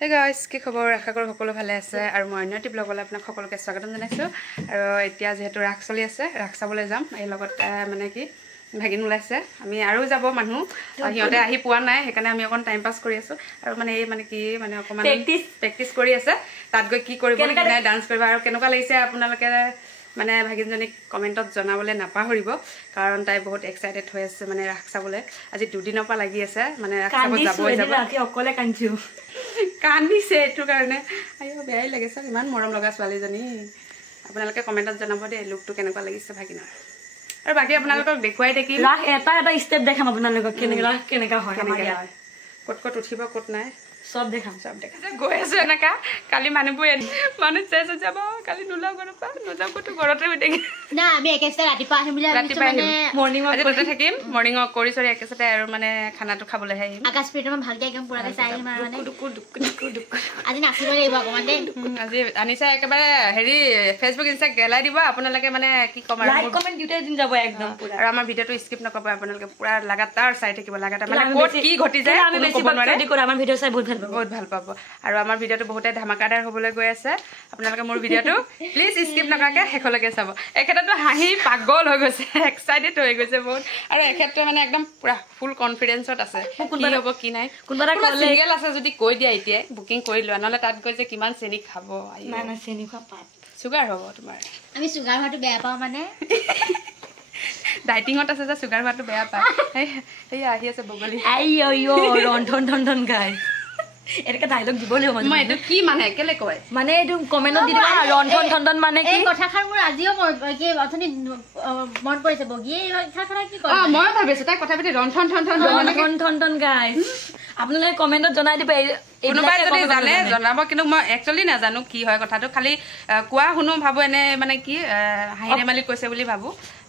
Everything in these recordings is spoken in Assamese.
Hey guys, কি খবৰ আশা কৰো সকলো ভালে আছে আৰু মই অন্যটি ব্লগলৈ আপোনাক সকলোকে স্বাগতম জনাইছো আৰু এতিয়া যেহেতু ৰাখ চলি আছে ৰাখ চাবলৈ যাম এই লগত মানে কি ভাগিন ওলাইছে আমি আৰু যাব মানুহ হিয়তে আহি পোৱা নাই সেইকাৰণে আমি অকন টাইম পাস কৰি আছো আৰু মানে এই মানে কি মানে অকমান প্ৰেক্টিস কৰি আছে তাত গৈ কি কৰিব নাই ডান্স কৰিব আৰু কেনেকুৱা লাগিছে আপোনালোকে মানে ভাগিনজনী কমেন্টত জনাবলে নাপাহৰিব কাৰণ তাই বহুত এক্সাইটেড হৈ আছে মানে ৰাখ চাবলৈ আজি দুদিনৰ পৰা লাগি আছে মানে ৰাখ চাব যাব ৰাতি অকলে কান্দিছো কান্দিছে এটো কাৰণে আইও বেয়াই লাগিছে ইমান মৰম লগা ছোৱালীজনী আপোনালোকে কমেন্টত জনাব দে লুকটো কেনেকুৱা লাগিছে ভাগিনৰ আৰু বাকি আপোনালোকক দেখুৱাই দেখিম ৰাখ এটা স্টেপ দেখাম আপোনালোকক কেনেকা হয় কত উঠিব কত নাই সব দেখাম গৈ আছে এনেকা কালি মানুহবোৰ মানুহ চেছ যাব কালি নোলাও ঘৰপা নোযাও কত ঘৰতে উঠে না আমি একেছতে ৰাতিপুৱা আহিম বুলি ভাবিছো মানে মৰ্নিং ৱাক কৰি থাকিম মৰ্নিং ৱাক কৰি সৰি একেছতে আৰু মানে খানাটো খাবলৈ আহিম আকাশ প্ৰীতম ভালকে একদম পুৰাকে চাই আহিম আৰু মানে আজি নাচিব লাগিব অকমান দে আজি আনিছা একেবাৰে হেৰি ফেসবুক ইনষ্টা গেলাই দিব আপোনালোকে মানে কি কম আৰু লাইক কমেন্ট দুটাই দিন যাব একদম পুৰা আৰু আমাৰ ভিডিওটো স্কিপ নকৰিব আপোনালোকে পুৰা লাগাতাৰ চাই থাকিব লাগাতাৰ মানে ক'ত কি ঘটি যায় আমি বেছি বাকৰি কৰি আমাৰ ভিডিও চাই বহুত ভাল পাব আৰু আমাৰ ভিডিওটো বহুতে ধামাকাদাৰ হ'বলৈ গৈ আছে আপোনালোকে মোৰ ভিডিওটো প্লিজ স্কিপ নকৰাকে শেষলৈকে চাব এখেতটো হাঁহি পাগল হৈ গৈছে এক্সাইটেড হৈ গৈছে বহুত আৰু এখেতটো মানে একদম পুৰা ফুল কনফিডেন্সত আছে কি হ'ব কি নাই কোনবাটা সিঙ্গেল আছে যদি কৈ দিয়া এতিয়া বুকিং কৰি লোৱা নহলে তাত গৈ যে কিমান চেনি খাব না না চেনি খোৱা পাত সুগাৰ হ'ব তোমাৰ আমি সুগাৰ হোৱাটো বেয়া পাওঁ মানে ডাইটিংত আছে যে সুগাৰ হোৱাটো বেয়া পায় এই আহি আছে বগলি আইয়ো ৰন্ধন ধন গাই এটাকে ডায়লগ দিবলে মই এটো কি মানে কেলে কয় মানে এটো কমেন্টত দি দিবা ৰন্ধন ধন মানে কি এই কথাখাৰ মোৰ আজিও কি অথনি মন পৰিছে বগি এই কথাখাৰ কি কয় মই ভাবিছো তাই কথা পাতি ৰন্ধন ধন গাইস আপোনালোকে কমেন্টত জনাই দিবা কোনোবাই যদি জানে জনাব কিন্তু মই একচুয়ালি নাজানো কি হয় কথাটো খালি কোৱা শুনো ভাবো এনে মানে কি হাইনে মালি কৈছে বুলি ভাবো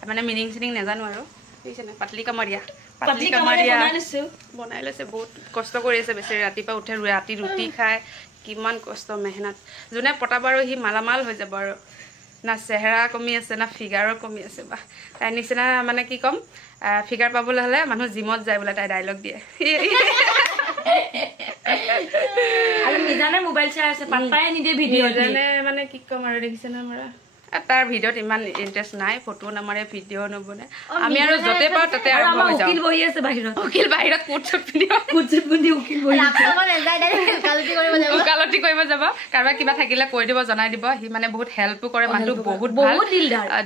মানে মিনিং সিনিং নাজানো আৰু বুজিছেনে পাতলি কামাৰিয়া বনাই লৈছে বহুত কষ্ট কৰি আছে বেছি ৰাতিপুৱা উঠে ৰাতি ৰুটি খায় কিমান কষ্ট মেহনত যোনে পটাব আৰু হি মালামাল হৈ যাব আৰু না চেহেৰা কমি আছে না ফিগাৰৰ কমি আছে বা তাই নিচিনা মানে কি কম ফিগাৰ পাবলৈ হলে মানুহ জিমত যায় বোলে তাই ডায়লগ দিয়ে আৰু মিজানে মোবাইল চাই আছে পাত্তাই নিদিয়ে ভিডিও জানে মানে কি কম আৰু দেখিছে না মাৰা তাৰ ভিডিওত ইমান ইন্টাৰেষ্ট নাই ফটো নামাৰে ভিডিও নবনে আমি আৰু যতে পাও তাতে আৰু আমাৰ উকিল বহি আছে বাহিৰত উকিল বাহিৰত কুটছুট পিন্ধি উকিল বহি কালতি কৰিব যাব কাৰবা কিবা থাকিলে কৈ দিব জনাই দিব হি মানে বহুত হেল্প কৰে মানুহ বহুত ভাল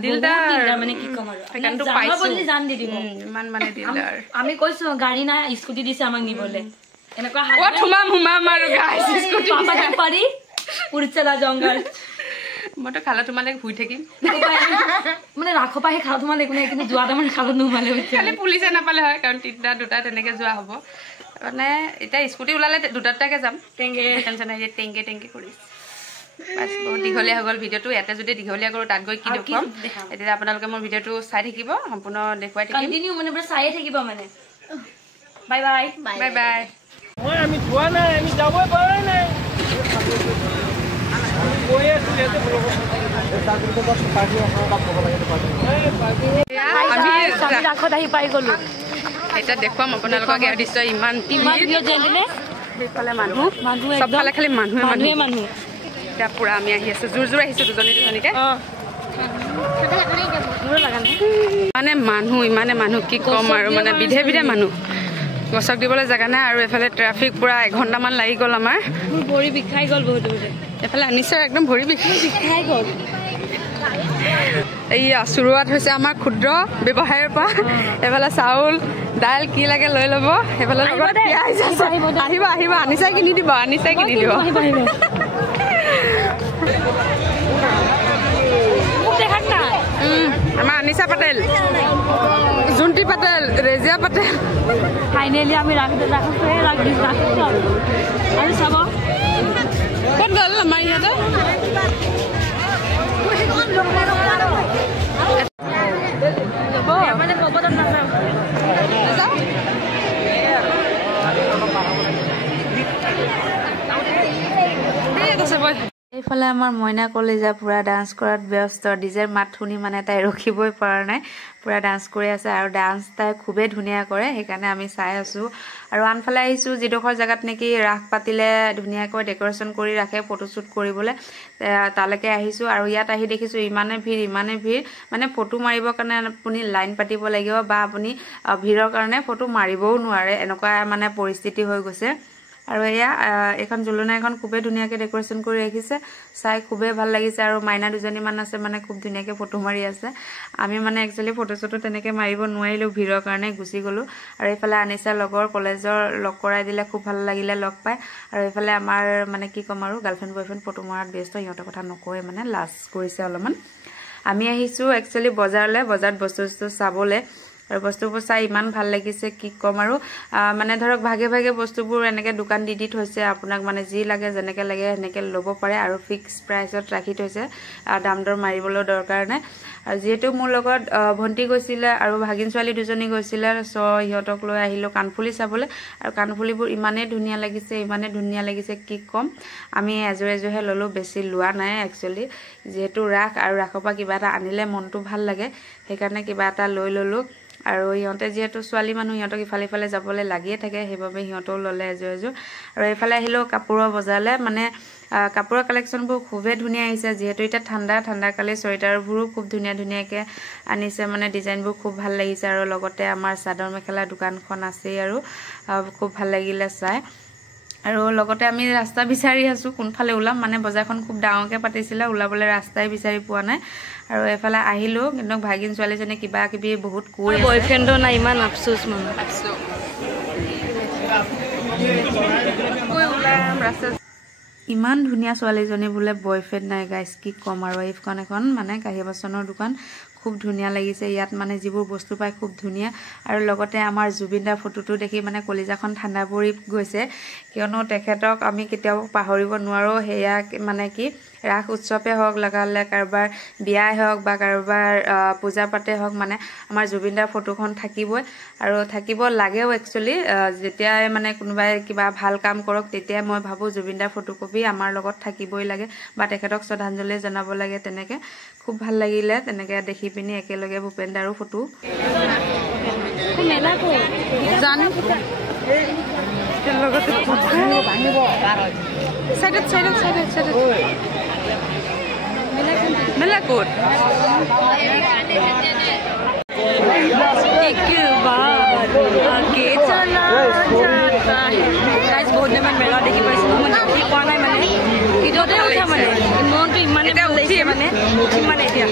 দিলদাৰ মানে কি কম আৰু সেইকাৰণে পাইছো বলি জান দি দিব ইমান মানে দিলদাৰ আমি কৈছো গাড়ী নাই স্কুটি দিছে আমাক নিবলে এনেকুৱা ও থুমা মাৰু গাইস স্কুটি পাপা পাৰি উৰচলা জংগল মতে খালা তোমালে হুই থাকিম মানে ৰাখপাহে খালা তোমালে কোনে কিন্তু যোৱাটা মানে খালা নুমালে খালি পুলিচে নাপালে হয় কাৰণ দুটা তেনেকে যোৱা হ'ব মানে এটা স্কুটি ওলালে দুটাটাকে যাম টেংগে টেনচন নাই টেংগে কৰিছ বাস বহুত দীঘলীয়া হৈ গ'ল ভিডিওটো ইয়াতে যদি দীঘলীয়া কৰোঁ তাত গৈ কি দেখুৱাম এতিয়া আপোনালোকে মোৰ ভিডিওটো চাই থাকিব সম্পূৰ্ণ দেখুৱাই থাকিম কন্টিনিউ মানে পুৰা চাইয়ে থাকিব মানে বাই বাই মই আমি যোৱা নাই আমি যাবই পৰা নাই ৰাখত আহি পাই গলো এটা দেখুৱাম আপোনালোকক ইয়াৰ দৃশ্য ইমান সেইফালে মানুহ চবফালে খালি মানুহে এতিয়া পুৰা আমি আহি আছো জোৰ আহিছো দুজনীকে মানে মানুহ ইমানে মানুহ কি কম আৰু মানে বিধে মানুহ গছক দিবলৈ জেগা নাই আৰু এফালে ট্ৰাফিক পুৰা 1 ঘণ্টামান লাগি গ'ল আমাৰ ভৰি বিষাই গ'ল বহুত এফালে আনিছে একদম ভৰি বিষাই গ'ল এই আচুৰুৱাত হৈছে আমাৰ ক্ষুদ্ৰ ব্যৱসায়ৰ পৰা এফালে চাউল দাইল কি লাগে লৈ ল'ব এফালে লগত আহিব আনিছাই কিনি দিব আমাৰ আনিছা পাটেল জুন্টি পাটেল ৰেজিয়া পাটেল ফাইনেলি আমি ৰাখি আৰু চাব ক'ত গ'ল আমাৰ ইয়াতে মানে কবত নাযাওঁ এইফালে আমাৰ মইনা কলিজা পুৰা ডান্স কৰাত ব্যস্ত ডিজেৰ মাত শুনি মানে তাই ৰখিবই পৰা নাই পুৰা ডান্স কৰি আছে আৰু ডান্স তাই খুবেই ধুনীয়া কৰে সেইকাৰণে আমি চাই আছোঁ আৰু আনফালে আহিছোঁ যিডোখৰ জেগাত নেকি ৰাস পাতিলে ধুনীয়াকৈ ডেক'ৰেশ্যন কৰি ৰাখে ফটোশ্বুট কৰিবলৈ তালৈকে আহিছোঁ আৰু ইয়াত আহি দেখিছোঁ ইমানে ভিৰ মানে ফটো মাৰিবৰ কাৰণে আপুনি লাইন পাতিব লাগিব বা আপুনি ভিৰৰ কাৰণে ফটো মাৰিবও নোৱাৰে এনেকুৱা মানে পৰিস্থিতি হৈ গৈছে আৰু এয়া এখন জুলনা এখন খুবেই ধুনীয়াকৈ ডেক'ৰেশ্যন কৰি ৰাখিছে চাই খুবেই ভাল লাগিছে আৰু মাইনা দুজনীমান আছে মানে খুব ধুনীয়াকৈ ফটো মাৰি আছে আমি মানে একচুৱেলি ফটো চটো তেনেকৈ মাৰিব নোৱাৰিলোঁ ভিৰৰ কাৰণে গুচি গ'লোঁ আৰু এইফালে আনিছা লগৰ কলেজৰ লগ কৰাই দিলে খুব ভাল লাগিলে লগ পাই আৰু এইফালে আমাৰ মানে কি ক'ম আৰু গাৰ্লফ্ৰেণ্ড বয়ফ্ৰেণ্ড ফটো মৰাত ব্যস্ত সিহঁতৰ কথা নকয় মানে লাজ কৰিছে অলপমান আমি আহিছোঁ একচুৱেলি বজাৰলৈ বজাৰত বস্তু চাবলৈ আৰু বস্তুবোৰ চাই ইমান ভাল লাগিছে কি ক'ম আৰু মানে ধৰক ভাগে ভাগে বস্তুবোৰ এনেকৈ দোকান দি থৈছে আপোনাক মানে যি লাগে যেনেকৈ লাগে সেনেকৈ ল'ব পাৰে আৰু ফিক্স প্ৰাইচত ৰাখি থৈছে দাম দৰ মাৰিবলৈ দৰকাৰ নাই আৰু যিহেতু মোৰ লগত ভণ্টি গৈছিলে আৰু ভাগিন ছোৱালী দুজনী গৈছিলে সিহঁতক লৈ আহিলোঁ কাণফুলি চাবলৈ আৰু কাণফুলিবোৰ ইমানেই ধুনীয়া লাগিছে কি ক'ম আমি এযোৰহে ল'লোঁ বেছি লোৱা নাই একচুৱেলি যিহেতু ৰাস আৰু ৰাসৰ পৰা কিবা এটা আনিলে মনটো ভাল লাগে সেইকাৰণে কিবা এটা লৈ ল'লোঁ আৰু সিহঁতে যিহেতু ছোৱালী মানুহ সিহঁতক ইফালে যাবলৈ লাগিয়ে থাকে সেইবাবে সিহঁতেও ল'লে এযোৰ আৰু এইফালে আহিলোঁ কাপোৰৰ বজাৰলৈ মানে কাপোৰৰ কালেকশ্যনবোৰ খুবেই ধুনীয়া আহিছে যিহেতু এতিয়া ঠাণ্ডাকালি চুৱেটাৰবোৰো খুব ধুনীয়াকৈ আনিছে মানে ডিজাইনবোৰ খুব ভাল লাগিছে আৰু লগতে আমাৰ চাদৰ মেখেলা দোকানখন আছেই আৰু খুব ভাল লাগিলে চাই আৰু লগতে আমি ৰাস্তা বিচাৰি আছোঁ কোনফালে ওলাম মানে বজাৰখন খুব ডাঙৰকৈ পাতিছিলে ওলাবলৈ ৰাস্তাই বিচাৰি পোৱা নাই আৰু এফালে আহিলোঁ কিন্তু ভাগিন ছোৱালীজনী কিবা কিবি বহুত কৈ আছে বয়ফ্ৰেণ্ডৰ নাই ইমান আফচোচ মানে ইমান ধুনীয়া ছোৱালীজনী বোলে বয়ফ্ৰেণ্ড নাই গাইছ কি ক'ম আৰু এইখন এখন মানে কাঁহী বাচনৰ দোকান খুব ধুনীয়া লাগিছে ইয়াত মানে যিবোৰ বস্তু পায় খুব ধুনীয়া আৰু লগতে আমাৰ জুবিন দাৰ ফটোটো দেখি মানে কলিজাখন ঠাণ্ডা পৰি গৈছে কিয়নো তেখেতক আমি কেতিয়াও পাহৰিব নোৱাৰোঁ সেয়া মানে কি ৰাস উৎসৱে হওক লগালে কাৰোবাৰ বিয়াই হওক বা কাৰোবাৰ পূজা পাতে হওক মানে আমাৰ জুবিন দাৰ ফটোখন থাকিবই আৰু থাকিব লাগেও একচুৱেলি যেতিয়াই মানে কোনোবাই কিবা ভাল কাম কৰক তেতিয়াই মই ভাবোঁ জুবিন দাৰ ফটোকপি আমাৰ লগত থাকিবই লাগে বা তেখেতক শ্ৰদ্ধাঞ্জলি জনাব লাগে তেনেকৈ খুব ভাল লাগিলে তেনেকৈ দেখি পিনি একেলগে ভূপেন দাৰো ফটো মেলা ক'ত বহুত দিনমান মেলা দেখি পাইছিলোঁ মই দেখি পোৱা নাই মানে ঈদতে উঠা মানে মনটো ইমানেই ভাল লাগিছে মানে ইমানে এতিয়া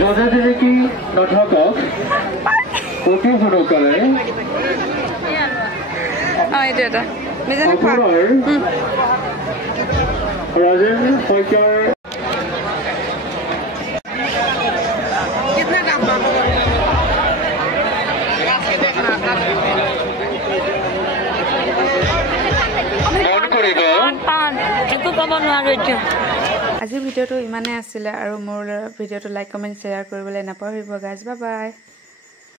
যথাযথি নাথাকক অতি সোনকালে ৰাজেন শইকীয়াৰ একো ক'ব নোৱাৰো এতিয়া আজিৰ ভিডিঅ'টো ইমানেই আছিলে আৰু মোৰ ভিডিঅ'টো লাইক কমেণ্ট শ্বেয়াৰ কৰিবলৈ নাপাহৰিব গাইজ বাই বাই